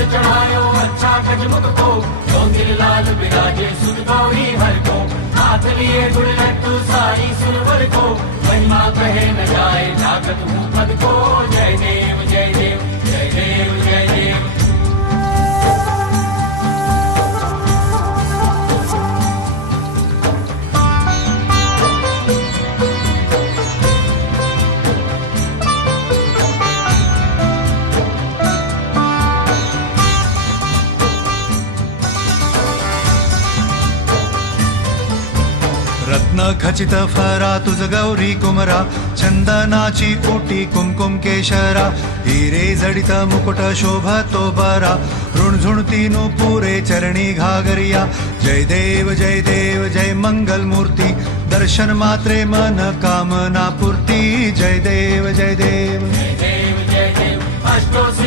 पर चढ़ायो अच्छा गजमुख को, चौंदिल लाल बिराजे सुत गौरी हर को, हाथ लिए गुड़ लड्डू साई सुरवर को, महिमा कहे न जाए जागत हूँ पद को। जय देव जय देव जय देव जय देव। रत्न खचित फरा तुझ गौरी कुमरा, चंदनाची ओटी कुमकुम केशरा, हिरे जडित मुकुट शोभतो बरा, ऋणझुणती पुरे चरणी घागरिया। जय देव जय मंगल मूर्ती, दर्शन मात्रे मन कामना पूर्ती। जय देव जय देव जय देव जय देव। अष्टो